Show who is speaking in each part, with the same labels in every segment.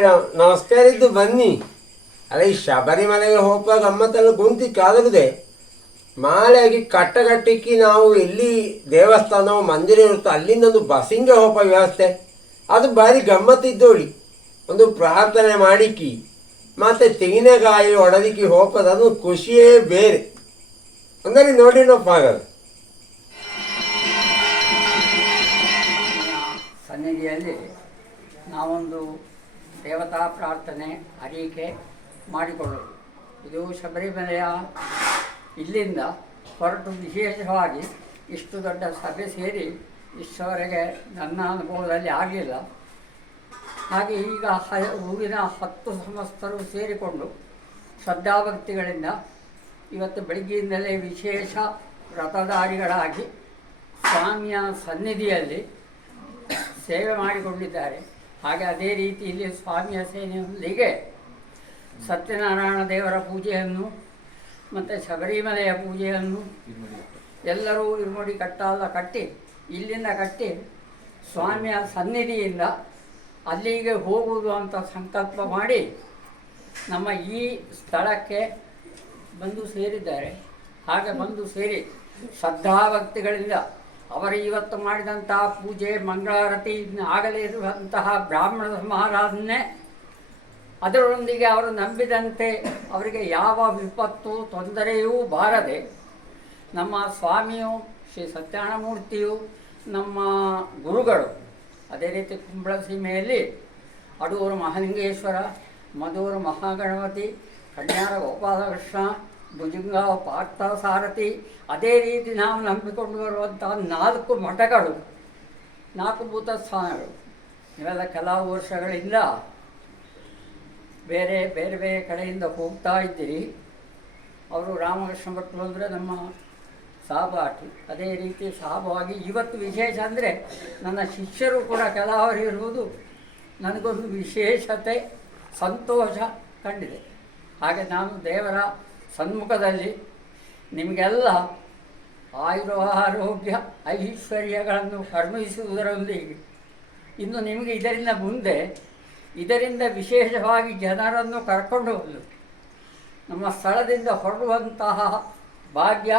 Speaker 1: ನ- ನಮಸ್ಕಾರ ಇದ್ದು ಬನ್ನಿ. ಈ ಶಬರಿಮಲೆಗೆ ಹೋಗುವಾಗ ಗಮ್ಮತ್ತೆಲ್ಲ ಕುಂತಿ ಆದರುದೆ ಮಾಲೆಯಾಗಿ ಕಟ್ಟಗಟ್ಟಿಕ್ಕಿ ನಾವು ಎಲ್ಲಿ ದೇವಸ್ಥಾನವು ಮಂದಿರ ಇರುತ್ತೋ ಅಲ್ಲಿಂದ ಒಂದು ಬಸ್ಸಿಂಗೆ ಹೋಗುವ ವ್ಯವಸ್ಥೆ. ಅದು ಭಾರಿ ಗಮ್ಮತ್ತಿದ್ದೋಳಿ. ಒಂದು ಪ್ರಾರ್ಥನೆ ಮಾಡಿಕ್ಕಿ. ಮತ್ತೆ ತೆಂಗಿನಕಾಯಿ ಒಡದಿಕ್ಕಿ ಅದು ಖುಷಿಯೇ ಬೇರೆ. ಅಂದರೆ ನೋಡಿ ಆಗಲ್ಲ
Speaker 2: ಸನ್ನಿಧಿಯಲ್ಲಿ ನಾವೊಂದು ದೇವತಾ ಪ್ರಾರ್ಥನೆ ಅರಿಕೆ ಮಾಡಿಕೊಳ್ಳೋದು. ಇದು ಶಬರಿಮಲೆಯ ಇಲ್ಲಿಂದ ಹೊರಟು ವಿಶೇಷವಾಗಿ ಇಷ್ಟು ದೊಡ್ಡ ಸಭೆ ಸೇರಿ ಇಷ್ಟವರೆಗೆ ನನ್ನ ಅನುಭವದಲ್ಲಿ ಆಗಲಿಲ್ಲ ಹಾಗೆ ಈಗ ಹ, ಊರಿನ ಹತ್ತು ಸಮಸ್ತರು ಸೇರಿಕೊಂಡು ಶ್ರದ್ಧಾಭಕ್ತಿಗಳಿಂದ ಇವತ್ತು ಬೆಳಗ್ಗೆಯಿಂದಲೇ ವಿಶೇಷ ವ್ರತಧಾರಿಗಳಾಗಿ ಸ್ವಾಮಿಯ ಸನ್ನಿಧಿಯಲ್ಲಿ ಸೇವೆ ಮಾಡಿಕೊಂಡಿದ್ದಾರೆ. ಹಾಗೆ ಅದೇ ರೀತಿಯಲ್ಲಿ ಸ್ವಾಮಿಯ ಸೇನೆಯೊಂದಿಗೆ ಸತ್ಯನಾರಾಯಣ ದೇವರ ಪೂಜೆಯನ್ನು ಮತ್ತು ಶಬರಿಮಲೆಯ ಪೂಜೆಯನ್ನು ಎಲ್ಲರೂ ಇರುಮುಡಿ ಕಟ್ಟಲ್ಲ ಕಟ್ಟಿ, ಇಲ್ಲಿಂದ ಕಟ್ಟಿ ಸ್ವಾಮಿಯ ಸನ್ನಿಧಿಯಿಂದ ಅಲ್ಲಿಗೆ ಹೋಗುವುದು ಅಂತ ಸಂಕಲ್ಪ ಮಾಡಿ ನಮ್ಮ ಈ ಸ್ಥಳಕ್ಕೆ ಬಂದು ಸೇರಿದ್ದಾರೆ. ಹಾಗೆ ಬಂದು ಸೇರಿ ಶ್ರದ್ಧಾಭಕ್ತಿಗಳಿಂದ ಅವರು ಇವತ್ತು ಮಾಡಿದಂತಹ ಪೂಜೆ, ಮಂಗಳಾರತಿ ಆಗಲೇ ಇರುವಂತಹ ಬ್ರಾಹ್ಮಣ ಮಹಾರಾಜನ್ನೇ ಅದರೊಂದಿಗೆ ಅವರು ನಂಬಿದಂತೆ ಅವರಿಗೆ ಯಾವ ವಿಪತ್ತು ತೊಂದರೆಯೂ ಬಾರದೆ ನಮ್ಮ ಸ್ವಾಮಿಯು, ಶ್ರೀ ಸತ್ಯನಾರಾಯಣಮೂರ್ತಿಯು ನಮ್ಮ ಗುರುಗಳು, ಅದೇ ರೀತಿ ಕುಂಬಳ ಸೀಮೆಯಲ್ಲಿ ಅಡೂರು ಮಹಾಲಿಂಗೇಶ್ವರ, ಮಧೂರು ಮಹಾಗಣಪತಿ ಕಣ್ಯಾರ ಗೋಪಾಲಕೃಷ್ಣ ಭುಜಂಗ, ಪಾರ್ಥ, ಸಾರಥಿ, ಅದೇ ರೀತಿ ನಾವು ನಂಬಿಕೊಂಡು ಬರುವಂಥ ನಾಲ್ಕು ಮಠಗಳು, ನಾಲ್ಕು ಭೂತ ಸ್ಥಾನಗಳು. ಇವೆಲ್ಲ ಕೆಲವು ವರ್ಷಗಳಿಂದ ಬೇರೆ ಬೇರೆ ಬೇರೆ ಕಡೆಯಿಂದ ಹೋಗ್ತಾ ಇದ್ದೀರಿ. ಅವರು ರಾಮಕೃಷ್ಣ ಭಟ್ರು ಅಂದರೆ ನಮ್ಮ ಸಹಪಾಠಿ. ಅದೇ ರೀತಿ ಸಹಭಾಗಿ ಇವತ್ತು ವಿಶೇಷ ಅಂದರೆ ನನ್ನ ಶಿಷ್ಯರು ಕೂಡ ಕೆಲವರು ಇರುವುದು ನನಗೊಂದು ವಿಶೇಷತೆ, ಸಂತೋಷ ಕಂಡಿದೆ. ಹಾಗೆ ನಾನು ದೇವರ ಸನ್ಮುಖದಲ್ಲಿ ನಿಮಗೆಲ್ಲ ಆಯುರ ಆರೋಗ್ಯ ಐಶ್ವರ್ಯಗಳನ್ನು ಕರುಣಿಸುವುದರೊಂದಿಗೆ ಇನ್ನು ನಿಮಗೆ ಇದರಿಂದ ಮುಂದೆ, ಇದರಿಂದ ವಿಶೇಷವಾಗಿ ಜನರನ್ನು ಕರ್ಕೊಂಡು ಹೋಗಲು ನಮ್ಮ ಸ್ಥಳದಿಂದ ಹೊರಡುವಂತಹ ಭಾಗ್ಯ,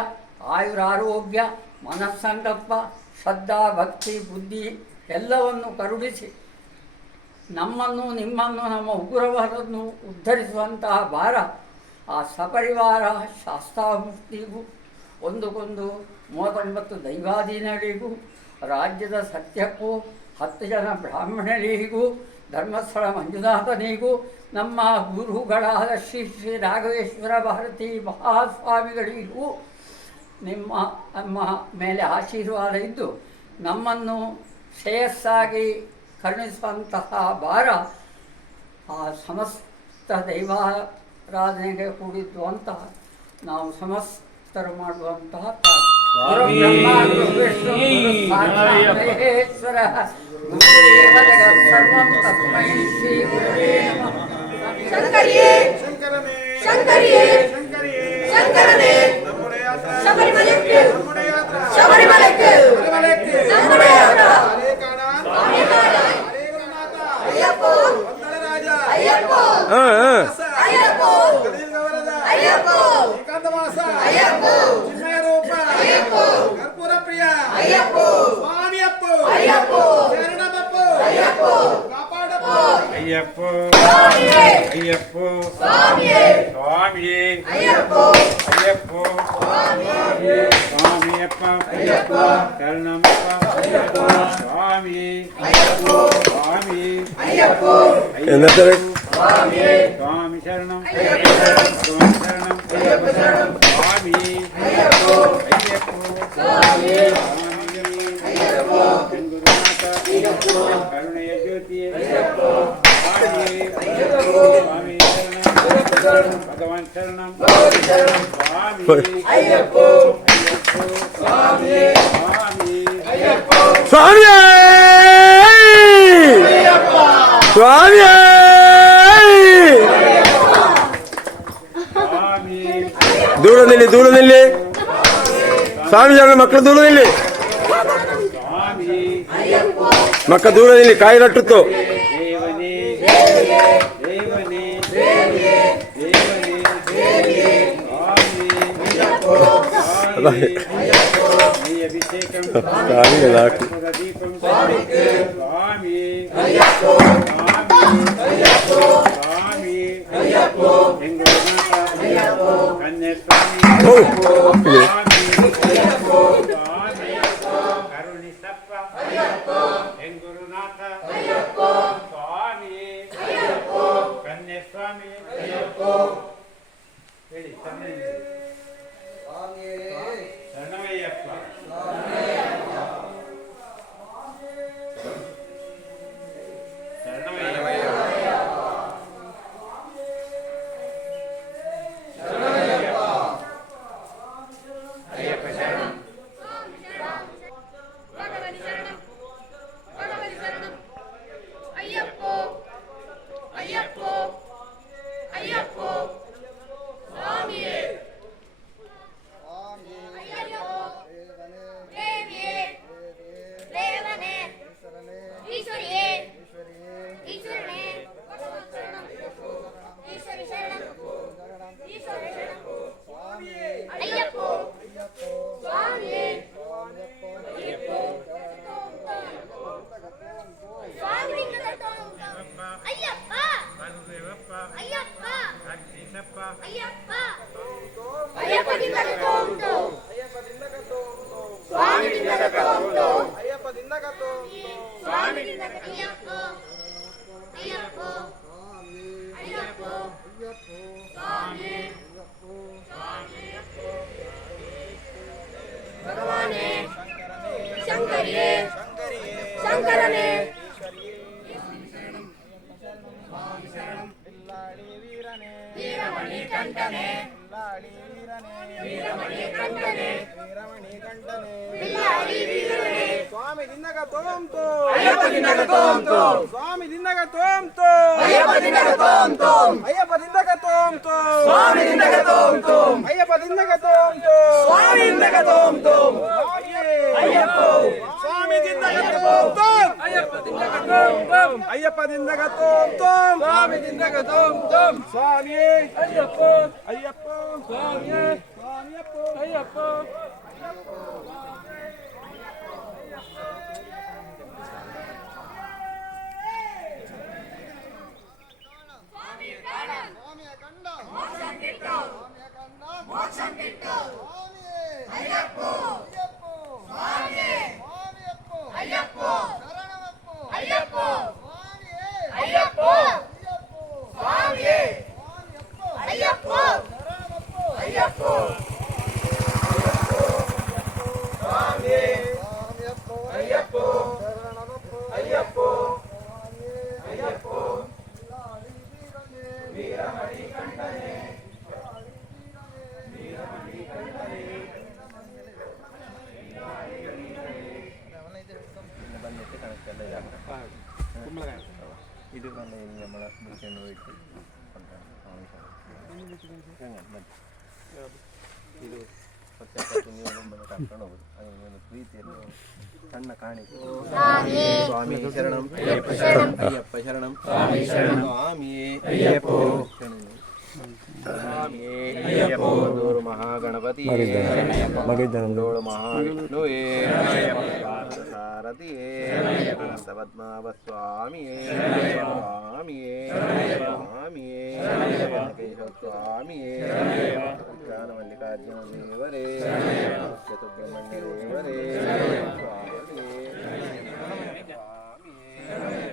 Speaker 2: ಆಯುರಾರೋಗ್ಯ, ಮನಸ್ಸಂಕಲ್ಪ, ಶ್ರದ್ಧಾ, ಭಕ್ತಿ, ಬುದ್ಧಿ ಎಲ್ಲವನ್ನು ಕರುಣಿಸಿ ನಮ್ಮನ್ನು, ನಿಮ್ಮನ್ನು, ನಮ್ಮ ಉಗ್ರವರನ್ನು ಉದ್ಧರಿಸುವಂತಹ ಭಾರ ಆ ಸಪರಿವಾರ ಶಾಸ್ತ್ರಾಮೂರ್ತಿಗೂ ಒಂದಕ್ಕೊಂದು ಮೂವತ್ತೊಂಬತ್ತು ದೈವಾಧೀನಗಳಿಗೂ ರಾಜ್ಯದ ಸತ್ಯಕ್ಕೂ, ಹತ್ತು ಜನ ಬ್ರಾಹ್ಮಣರಿಗೂ, ಧರ್ಮಸ್ಥಳ ಮಂಜುನಾಥನಿಗೂ, ನಮ್ಮ ಗುರುಗಳಾದ ಶ್ರೀ ಶ್ರೀ ರಾಘವೇಶ್ವರ ಭಾರತಿ ಮಹಾಸ್ವಾಮಿಗಳಿಗೂ ನಿಮ್ಮ, ನಮ್ಮ ಮೇಲೆ ಆಶೀರ್ವಾದ ಇದ್ದು, ನಮ್ಮನ್ನು ಶ್ರೇಯಸ್ಸಾಗಿ ಕರುಣಿಸುವಂತಹ ಭಾರ ಆ ಸಮಸ್ತ ದೈವಾರಾಧನೆಗೆ ರಾಜನಿಗೆ ಕೂಡಿದ್ವಂತಹ ನಾವು ಸಮಸ್ತರ ಮಾಡುವಂತಹ
Speaker 3: ಶಬರಿಮಲೆಗೆ
Speaker 4: ಅಯ್ಯಪ್ಪ ಅಯ್ಯಪ್ಪ ஐயப்போ!
Speaker 3: ஐயப்போ!
Speaker 5: சுவாமியே!
Speaker 4: சுவாமியே!
Speaker 5: ஐயப்போ!
Speaker 4: ஐயப்போ!
Speaker 5: சுவாமியே!
Speaker 4: சுவாமியப்பா!
Speaker 5: ஐயப்பா! கருணாமப்பா ஐயப்பா! சுவாமியே! ஐயப்போ! சுவாமியே!
Speaker 4: என்ன
Speaker 5: சுவாமியே!
Speaker 4: சுவாமி
Speaker 1: சரணம்
Speaker 5: சுவாமி சரணம் சுவாமி ஐயப்போ
Speaker 4: சுவாமி ஐயப்போ
Speaker 5: மாதா
Speaker 4: கருணைய
Speaker 5: ஜோதியே
Speaker 4: சுவாமி
Speaker 5: ஐயப்போ
Speaker 4: சுவாமி
Speaker 5: சரணம்
Speaker 4: பகவான்
Speaker 5: சரணம் சுவாமி
Speaker 4: ஐயப்போ
Speaker 5: ಸ್ವಾಮಿ
Speaker 1: ಜನ ಮಕ್ಕಳು ದೂರ
Speaker 5: ಇಲ್ಲಿ
Speaker 1: ಮಕ್ಕಳ ದೂರ ಇಲ್ಲಿ ಕಾಯಿ ನಟ್ಟಿತ್ತು
Speaker 5: ಸ್ವಾಮಿ శంకరనే
Speaker 1: శంకరనే. స్వామి
Speaker 6: శరణం
Speaker 4: కంటనే
Speaker 6: వీరమణి కంటనే
Speaker 4: పిల్లాడి వీరనే.
Speaker 6: వీరమణి కంటనే
Speaker 4: వీరమణి కంటనే పిల్లాడి
Speaker 7: వీరనే స్వామి దిందగ
Speaker 4: తోంతో. అయ్యప్ప దిందగ
Speaker 7: తోంతో. స్వామి దిందగ
Speaker 4: తోంతో. అయ్యప్ప దిందగ తోంతో.
Speaker 7: అయ్యప్ప దిందగ తోంతో.
Speaker 4: స్వామి దిందగ దిందగ
Speaker 7: తోంతో. స్వామి దిందగ
Speaker 4: తోంతో.
Speaker 7: അയ്യപ്പ
Speaker 4: നിന്ദക
Speaker 7: തോം
Speaker 4: തോം.
Speaker 7: സ്വാമി
Speaker 6: നിന്ദക തോം തോം. സ്വാമിയേ. അയ്യപ്പ.
Speaker 8: അയ്യപ്പോ. സ്വാമിയേ. സ്വാമിയപ്പോ. അയ്യപ്പോ. மெடிசன் வைத்து ಇದು ಪಚ್ಚ ನೀವು ಕರ್ಕೊಂಡು ಹೋಗುದು ಅದು ಒಂದು ಪ್ರೀತಿಯನ್ನು ಸಣ್ಣ ಕಾಣಿಕೆ ಸ್ವಾಮಿ ಶರಣಂ ಅಯ್ಯಪ್ಪ ಶರಣಂ ಸ್ವಾಮಿಯೇ ಅಯ್ಯಪ್ಪ ಸ್ವಾಮಿಯೇ ಅಯ್ಯಪ್ಪ ದೂರು ಮಹಾಗಣಪತಿಯೇ ಡೋಳು ಮಹಾವಿಷ್ಣುವೇ ಸಾರಥಿಯೇ ಅನಂತ ಪದ್ಮನಾಭ ಸ್ವಾಮಿಯೇ ಸ್ವಾಮಿಯೇ ಸ್ವಾಮಿಯೇ ವೆಂಕಟೇಶ್ವರ ಸ್ವಾಮಿಯೇ ಜ್ಞಾನ ಮಲ್ಲಿಕಾರ್ಜುನ ದೇವರೇ ಸುಬ್ರಹ್ಮಣ್ಯ ದೇವರೇ ಸ್ವಾಮಿಯೇ ಸ್ವಾಮಿಯೇ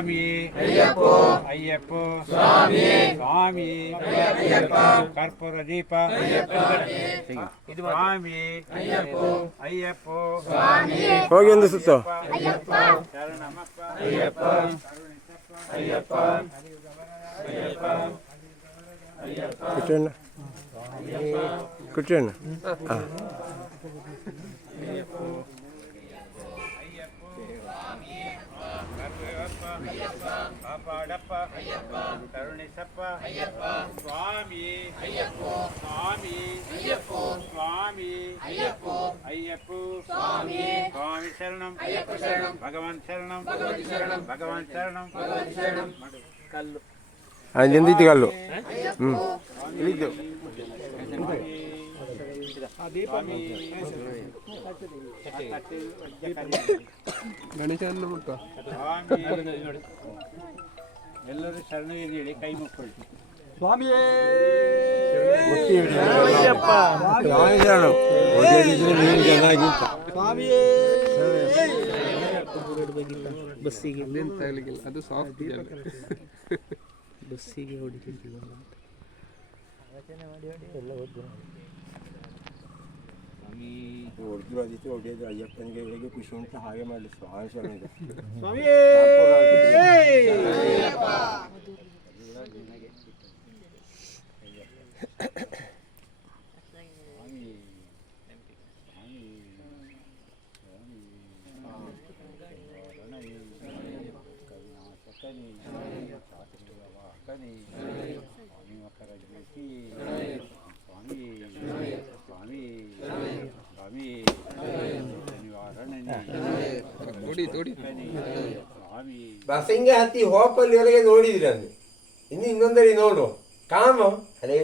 Speaker 8: ಸ್ವಾಮಿ
Speaker 5: ಅಯ್ಯಪ್ಪ ಅಯ್ಯಪ್ಪ ಸ್ವಾಮಿ ಸ್ವಾಮಿ ಅಯ್ಯಪ್ಪ ಕರ್ಪೂರ ದೀಪ ಇದು ಸ್ವಾಮಿ ಅಯ್ಯಪ್ಪ ಅಯ್ಯಪ್ಪ
Speaker 1: ಹೋಗಿ ಒಂದು ಸುತ್ತು
Speaker 5: ಶರಣಮಪ್ಪ ಅಯ್ಯಪ್ಪ ಅಯ್ಯಪ್ಪ
Speaker 1: ಕುಟ್ಟಣ್ಣ ಕುಟ್ಟಣ್ಣ
Speaker 5: ಕಾಪಾಡಪ್ಪ ಕರುಣಿಸಪ್ಪ ಸ್ವಾಮಿ ಸ್ವಾಮಿ ಸ್ವಾಮಿ ಅಯ್ಯಪ್ಪ ಸ್ವಾಮಿ ಶರಣಂ ಭಗವಾನ್ ಶರಣಂ ಭಗವಾನ್ ಶರಣಂ ಕಲ್ಲು
Speaker 1: ಅಲ್ಲಿಂದ ಇದ್ದು ಕಲ್ಲು
Speaker 5: ಸ್ವಾಮಿ ಎಲ್ಲರೂ ಶರಣು ಹೇಳಿ ಕೈ ಮುಕ್ಕೊಳ್ಳಿ.
Speaker 3: ಸ್ವಾಮಿಯೇ! ಸ್ವಾಮಿಯೇ!
Speaker 9: ಬಸ್ಸಿಗೆ. ಅದು ಸಾಫ್ಟ್ ಬಸ್ಸಿಗೆ ಹೊಡಿಲಿಕ್ಕಿಲ್ಲ
Speaker 1: ಹೊಡೆದ್ರು ಅದಕ್ಕೆ ಹೊಡೆಯೋದು ಅಯ್ಯಪ್ಪನಿಗೆ ಹೇಗೆ ಖುಷಿ ಉಂಟು ಹಾಗೆ ಮಾಡಲಿ ಸ್ವಾಮಿ
Speaker 5: ಸ್ವಾಮಿ
Speaker 9: ನೋಡಿ
Speaker 1: ಹತ್ತಿ ಹೋಪಲ್ಲಿ ನೋಡಿದ್ರಿ ಅಲ್ಲಿ. ಇನ್ನು ಇನ್ನೊಂದರಿ ನೋಡು. ಕಾಮ ಹರೇ